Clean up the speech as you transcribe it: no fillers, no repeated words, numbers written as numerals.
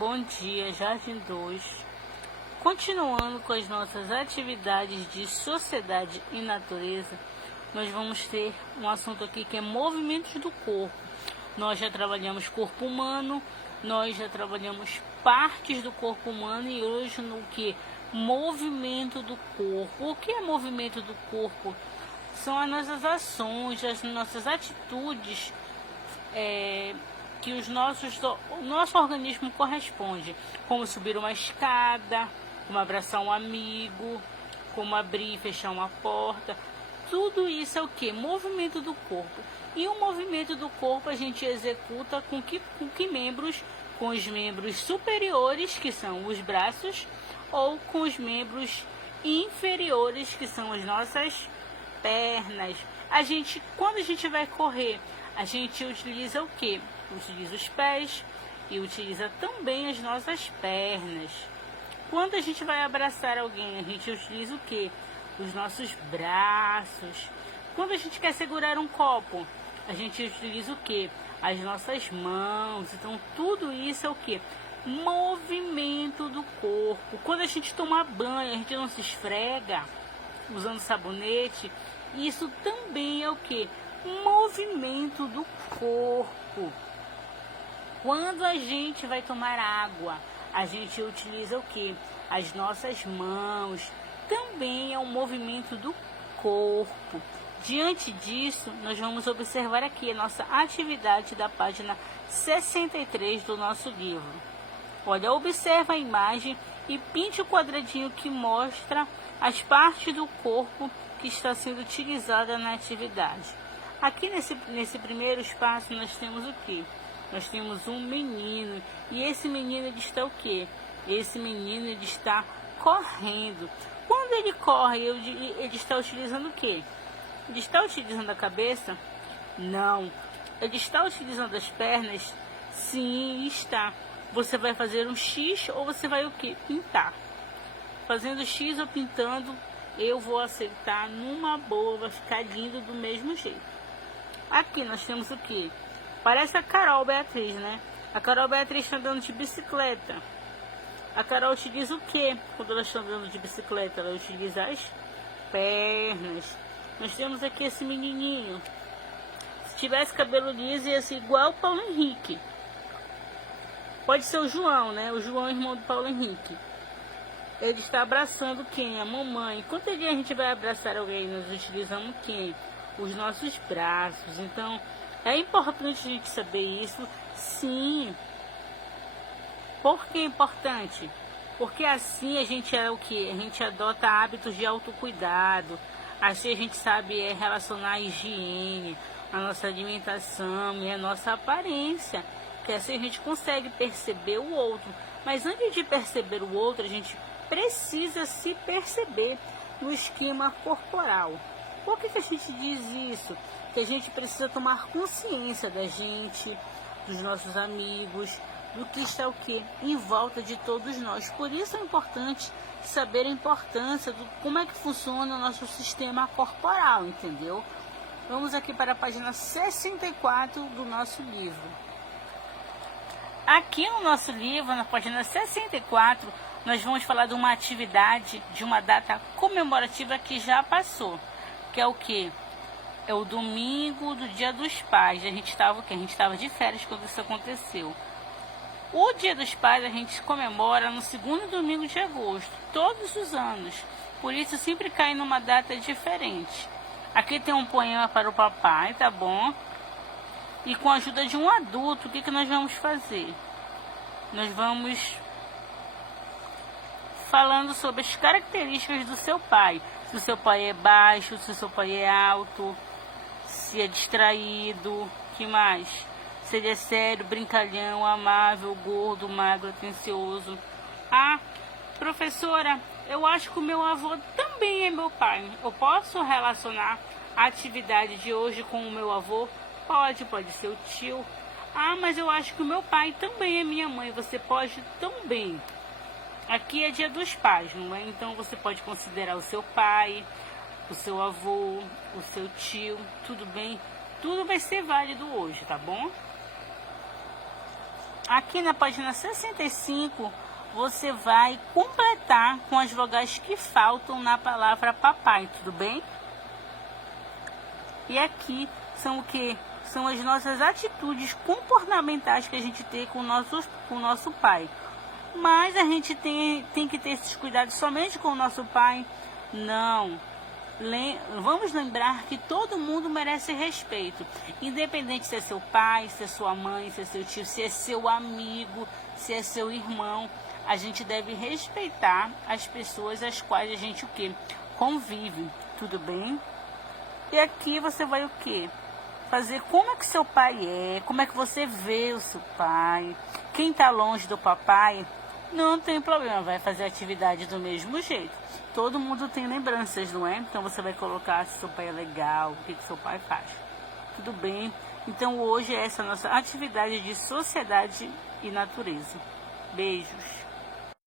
Bom dia, Jardim 2. Continuando com as nossas atividades de sociedade e natureza, nós vamos ter um assunto aqui que é movimentos do corpo. Nós já trabalhamos corpo humano, nós já trabalhamos partes do corpo humano e hoje no que? Movimento do corpo. O que é movimento do corpo? São as nossas ações, as nossas atitudes que o nosso organismo corresponde, como subir uma escada, como abraçar um amigo, como abrir e fechar uma porta. Tudo isso é o que? Movimento do corpo. E o movimento do corpo a gente executa com que membros? Com os membros superiores, que são os braços, ou com os membros inferiores, que são as nossas pernas. Quando a gente vai correr, a gente utiliza o que? Utiliza os pés e utiliza também as nossas pernas. Quando a gente vai abraçar alguém, a gente utiliza o que? Os nossos braços. Quando a gente quer segurar um copo, a gente utiliza o que? As nossas mãos. Então, tudo isso é o que? Movimento do corpo. Quando a gente toma banho, a gente não se esfrega usando sabonete. Isso também é o que? Movimento do corpo. Quando a gente vai tomar água, a gente utiliza o que? As nossas mãos. Também é um movimento do corpo. Diante disso, nós vamos observar aqui a nossa atividade da página 63 do nosso livro. Olha, observa a imagem e pinte o quadradinho que mostra as partes do corpo que está sendo utilizada na atividade. Aqui nesse primeiro espaço nós temos o que? Nós temos um menino e esse menino ele está o que? Esse menino ele está correndo. Quando ele corre, ele está utilizando o que? Ele está utilizando a cabeça? Não. Ele está utilizando as pernas? Sim, está. Você vai fazer um X ou você vai o que? Pintar. Fazendo X ou pintando, eu vou acertar numa boa, vai ficar lindo do mesmo jeito. Aqui nós temos o que? Parece a Carol Beatriz, né? A Carol Beatriz está andando de bicicleta. A Carol utiliza o que quando ela está andando de bicicleta? Ela utiliza as pernas. Nós temos aqui esse menininho. Se tivesse cabelo liso, ia ser igual o Paulo Henrique. Pode ser o João, né? O João, irmão do Paulo Henrique. Ele está abraçando quem? A mamãe. Quando a gente vai abraçar alguém, nós utilizamos quem? Os nossos braços. Então, é importante a gente saber isso. Sim. Por que é importante? Porque assim a gente é o que? A gente adota hábitos de autocuidado. Assim a gente sabe relacionar a higiene, a nossa alimentação e a nossa aparência. Que assim a gente consegue perceber o outro. Mas antes de perceber o outro, a gente precisa se perceber no esquema corporal. Por que a gente diz isso? Que a gente precisa tomar consciência da gente, dos nossos amigos, do que está o que? Em volta de todos nós. Por isso é importante saber a importância do como é que funciona o nosso sistema corporal, entendeu? Vamos aqui para a página 64 do nosso livro. Aqui no nosso livro, na página 64, nós vamos falar de uma atividade, de uma data comemorativa que já passou, que é o que? É o domingo do Dia dos Pais. A gente estava de férias quando isso aconteceu. O Dia dos Pais a gente comemora no segundo domingo de agosto, todos os anos. Por isso sempre cai numa data diferente. Aqui tem um poema para o papai, tá bom? E com a ajuda de um adulto, o que nós vamos fazer? Nós vamos falando sobre as características do seu pai. Se o seu pai é baixo, se o seu pai é alto, se é distraído, que mais? Se ele é sério, brincalhão, amável, gordo, magro, atencioso. Ah, professora, eu acho que o meu avô também é meu pai. Eu posso relacionar a atividade de hoje com o meu avô? Pode ser o tio. Ah, mas eu acho que o meu pai também é minha mãe. Você pode também. Aqui é Dia dos Pais, não é? Então você pode considerar o seu pai, o seu avô, o seu tio, tudo bem? Tudo vai ser válido hoje, tá bom? aqui na página 65, você vai completar com as vogais que faltam na palavra papai, tudo bem? E aqui são o que? São as nossas atitudes comportamentais que a gente tem com o nosso pai. Mas a gente tem que ter esses cuidados somente com o nosso pai? Não. Vamos lembrar que todo mundo merece respeito. Independente se é seu pai, se é sua mãe, se é seu tio, se é seu amigo, se é seu irmão. A gente deve respeitar as pessoas às quais a gente o quê? Convive. Tudo bem? E aqui você vai o quê? Fazer como é que seu pai é, como é que você vê o seu pai. Quem está longe do papai, não tem problema, vai fazer a atividade do mesmo jeito. Todo mundo tem lembranças, não é? Então você vai colocar se seu pai é legal, o que seu pai faz. Tudo bem? Então hoje essa é a nossa atividade de sociedade e natureza. Beijos.